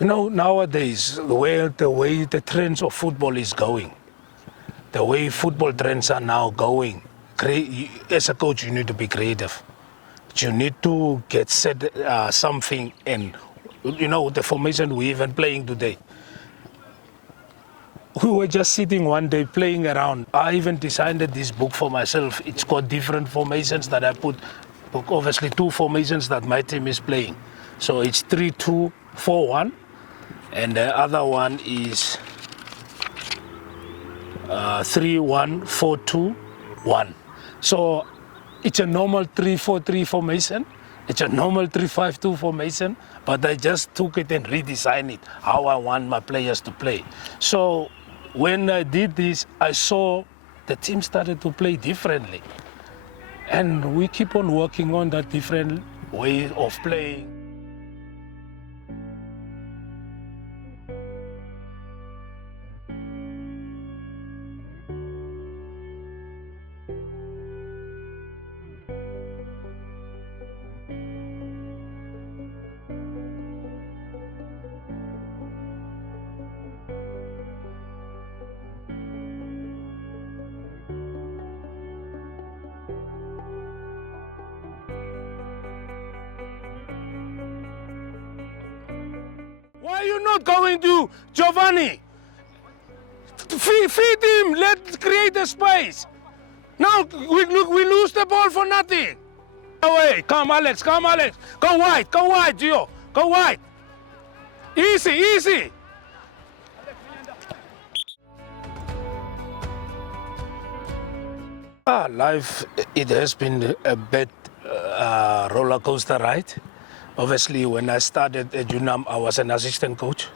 You know, nowadays, the way the trends of football is going, the way football trends are now going, as a coach, you need to be creative. You need to get set something in, you know, the formation we're even playing today. We were just sitting one day playing around. I even designed this book for myself. It's got different formations that I put, obviously 2 formations that my team is playing. So it's 3-2-4-1, and the other one is 3-1-4-2-1. So it's a normal 3-4-3 formation. It's a normal 3-5-2 formation, but I just took it and redesigned it, how I want my players to play. So when I did this, I saw the team started to play differently. And we keep on working on that different way of playing. Why are you not going to Giovanni? Feed him, let's create a space. Now we lose the ball for nothing. Away, come Alex, go wide, Gio, go wide. Easy. Life, it has been a bit roller coaster ride. Obviously, when I started at UNAM, I was an assistant coach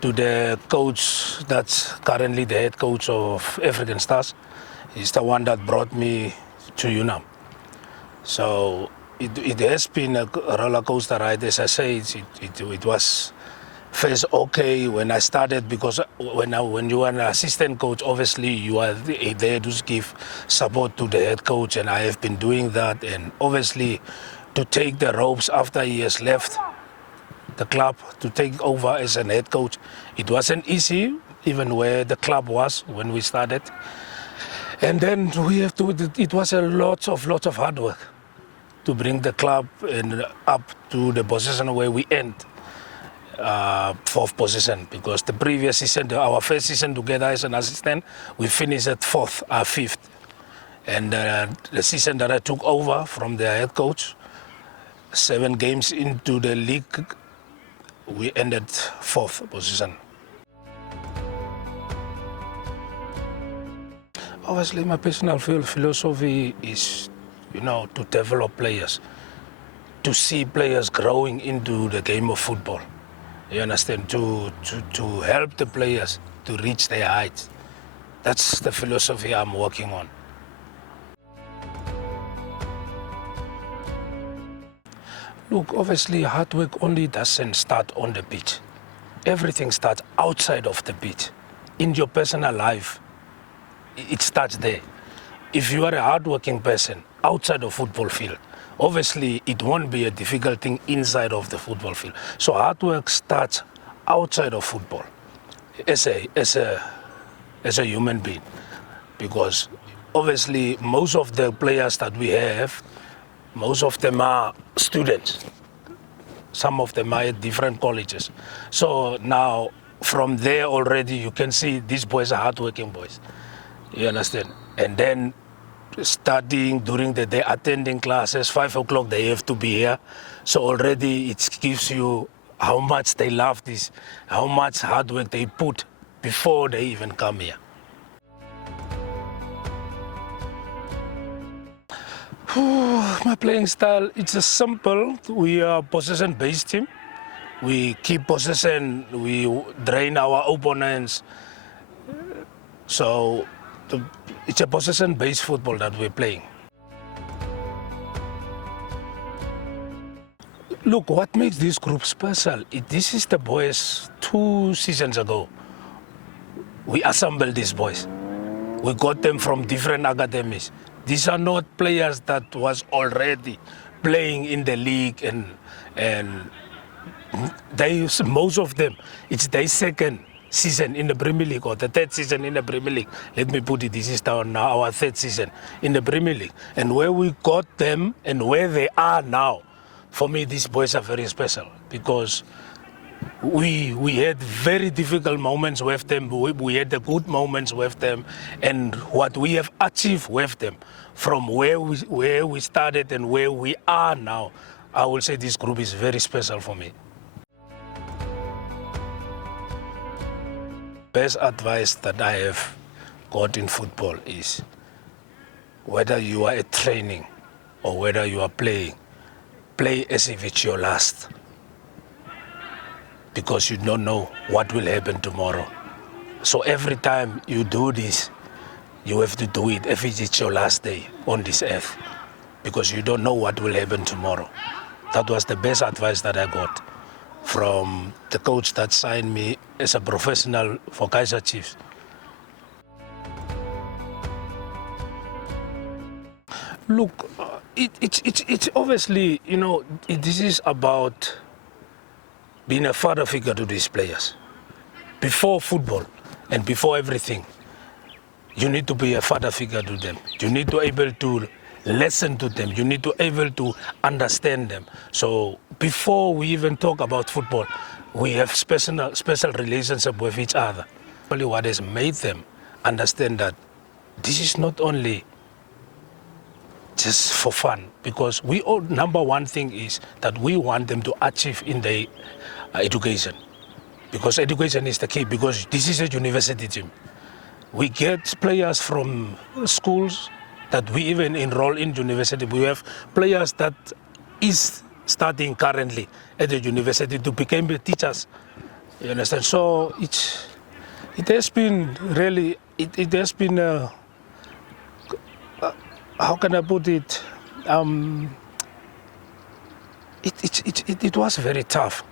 to the coach that's currently the head coach of African Stars. He's the one that brought me to UNAM. So it has been a roller coaster ride. As I say, it was first okay when I started, because when you are an assistant coach, obviously you are there to give support to the head coach, and I have been doing that. And obviously, to take the ropes after he has left the club to take over as an head coach, it wasn't easy, even where the club was when we started. And then it was a lot of hard work to bring the club up to the position where we end, 4th position, because the previous season, our first season together as an assistant, we finished at 5th. And the season that I took over from the head coach, 7 games into the league, we ended 4th position. Obviously, my personal philosophy is, you know, to develop players, to see players growing into the game of football. You understand? To help the players to reach their heights. That's the philosophy I'm working on. Look, obviously, hard work only doesn't start on the pitch. Everything starts outside of the pitch. In your personal life, it starts there. If you are a hardworking person outside of football field, obviously, it won't be a difficult thing inside of the football field. So hard work starts outside of football as a human being, because obviously most of the players that we have, most of them are students. Some of them are at different colleges. So now from there already you can see these boys are hardworking boys. You understand? And then studying during the day, attending classes, 5 o'clock they have to be here. So already it gives you how much they love this, how much hard work they put before they even come here. My playing style, it's a simple. We are a possession-based team. We keep possession, we drain our opponents. So it's a possession-based football that we're playing. Look, what makes this group special, this is the boys 2 seasons ago. We assembled these boys. We got them from different academies. These are not players that was already playing in the league and most of them, it's their second season in the Premier League or the third season in the Premier League. Let me put it, this is now our third season in the Premier League. And where we got them and where they are now, for me, these boys are very special because we had very difficult moments with them. We had the good moments with them, and what we have achieved with them from where we started and where we are now, I will say this group is very special for me. Best advice that I have got in football is whether you are at training or whether you are playing, play as if it's your last. Because you don't know what will happen tomorrow. So every time you do this, you have to do it if it's your last day on this earth, because you don't know what will happen tomorrow. That was the best advice that I got from the coach that signed me as a professional for Kaizer Chiefs. Look, it's obviously, you know, this is about being a father figure to these players. Before football and before everything, you need to be a father figure to them. You need to be able to listen to them. You need to be able to understand them. So before we even talk about football, we have special relationship with each other. Only what has made them understand that this is not only just for fun, because we all, number one thing is that we want them to achieve in their education, because education is the key, because this is a university team. We get players from schools that we even enroll in university. We have players that is studying currently at the university to become teachers. You understand? So it has been really, it has been, how can I put it? It was very tough.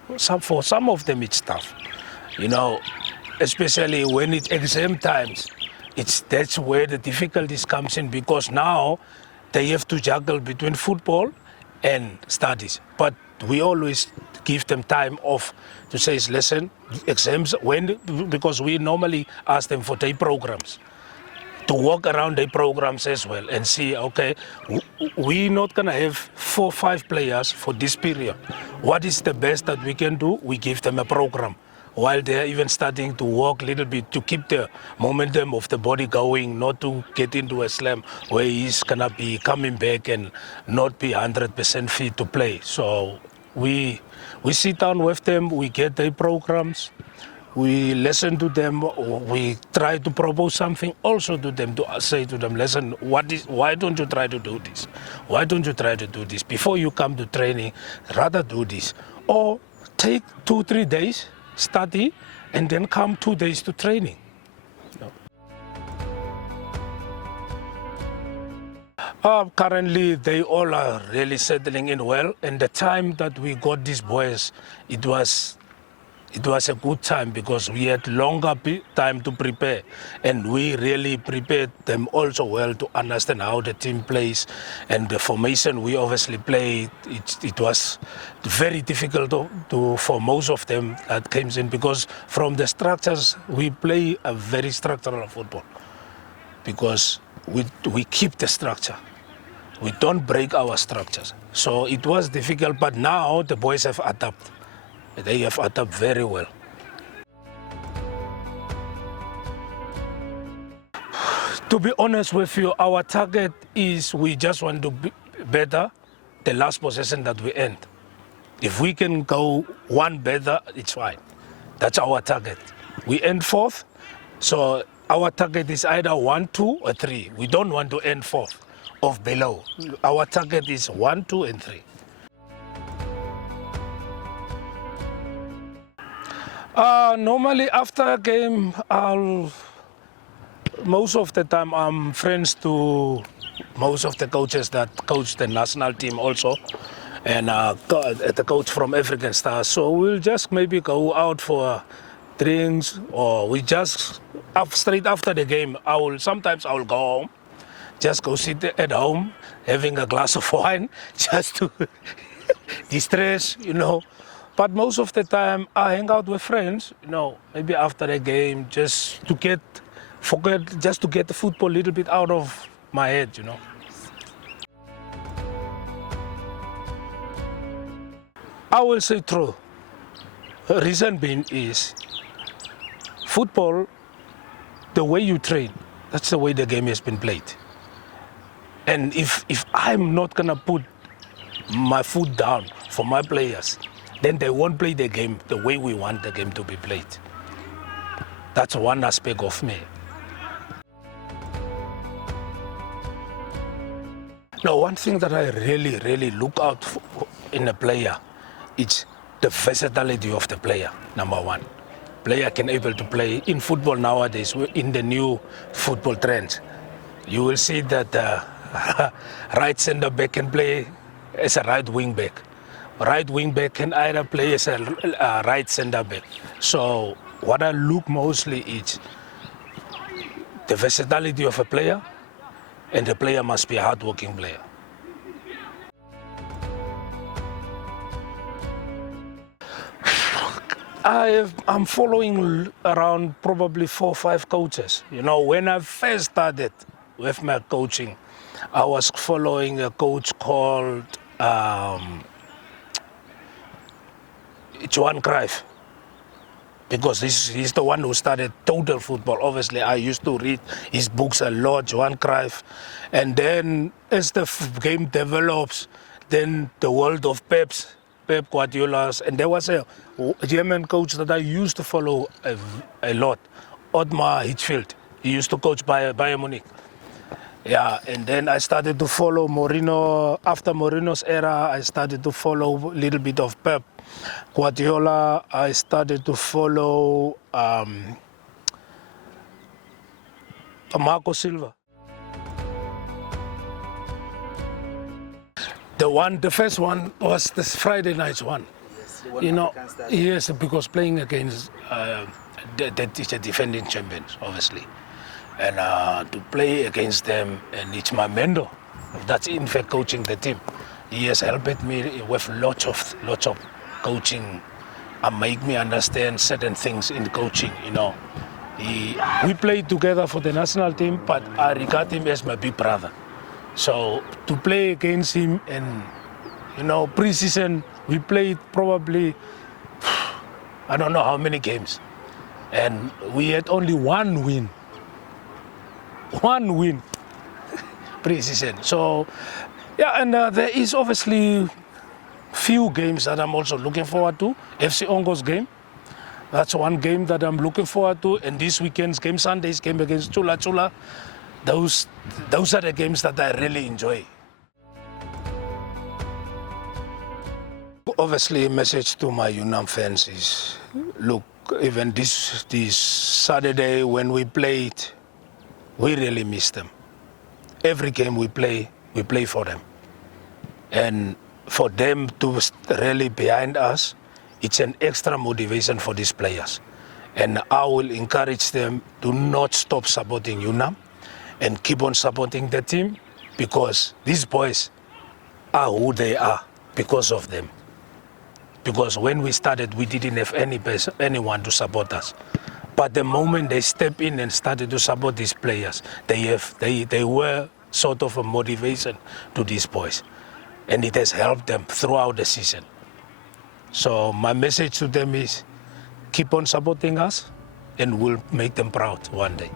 For some of them, it's tough. You know, especially when it's exam times. That's where the difficulties comes in, because now they have to juggle between football and studies. But we always give them time off to say, listen, exams, because we normally ask them for day programs, to walk around their programs as well and see, okay, we're not going to have 4 or 5 players for this period. What is the best that we can do? We give them a program while they're even starting to walk a little bit to keep the momentum of the body going, not to get into a slam where he's going to be coming back and not be 100% fit to play. So we sit down with them, we get their programs, we listen to them, we try to propose something also to them, to say to them, listen, why don't you try to do this? Why don't you try to do this? Before you come to training, rather do this. Or take 2-3 days, study, and then come 2 days to training. Currently, they all are really settling in well. And the time that we got these boys, it was a good time, because we had longer time to prepare, and we really prepared them also well to understand how the team plays and the formation we obviously play. It was very difficult for most of them that came in, because from the structures we play a very structural football, because we keep the structure. We don't break our structures. So it was difficult, but now the boys have adapted. They have adapted very well. To be honest with you, our target is we just want to be better the last possession that we end. If we can go one better, it's fine. That's our target. We end 4th, so our target is either 1, 2, or 3. We don't want to end 4th or below. Our target is 1, 2, and 3. Normally after a game, most of the time I'm friends to most of the coaches that coach the national team also, and the coach from African Stars. So we'll just maybe go out for drinks, or we just straight after the game, sometimes I will go home, just go sit at home having a glass of wine just to distress, you know. But most of the time, I hang out with friends, maybe after a game, just to get the football a little bit out of my head. I will say true. Reason being is football, the way you train, that's the way the game has been played. And if I'm not gonna put my foot down for my players, then they won't play the game the way we want the game to be played. That's one aspect of me. Now, one thing that I really, really look out for in a player is the versatility of the player, number one. Player can able to play in football nowadays, in the new football trends. You will see that right center back can play as a right wing back. Right wing back can either play as a right center back. So what I look mostly is the versatility of a player, and the player must be a hard-working player. I'm following around probably 4 or 5 coaches. When I first started with my coaching, I was following a coach called Johan Cruyff, because he's the one who started total football. Obviously, I used to read his books a lot, Johan Cruyff. And then as the game develops, then the world of Pep Guardiola's, and there was a German coach that I used to follow a lot, Otmar Hitzfeld. He used to coach Bayern Munich. Yeah, and then I started to follow Mourinho. After Mourinho's era, I started to follow a little bit of Pep Guardiola. I started to follow Marco Silva. The first one was this Friday night's one. Yes, because playing against the defending champions, obviously. And to play against them, and it's my mentor that's in fact coaching the team. He has helped me with lots of coaching and make me understand certain things in coaching. We played together for the national team, but I regard him as my big brother. So to play against him, and pre-season we played probably I don't know how many games, and we had only one win pre-season. So yeah, and there is obviously few games that I'm also looking forward to. FC Ongo's game, that's one game that I'm looking forward to, and this weekend's game, Sunday's game against Chula Chula, those are the games that I really enjoy. Obviously, a message to my UNAM fans is, look, even this Saturday when we played, we really miss them. Every game we play for them. And for them to rally behind us, it's an extra motivation for these players. And I will encourage them to not stop supporting UNAM and keep on supporting the team, because these boys are who they are because of them. Because when we started, we didn't have anyone to support us. But the moment they step in and started to support these players, they were sort of a motivation to these boys. And it has helped them throughout the season. So my message to them is, keep on supporting us, and we'll make them proud one day.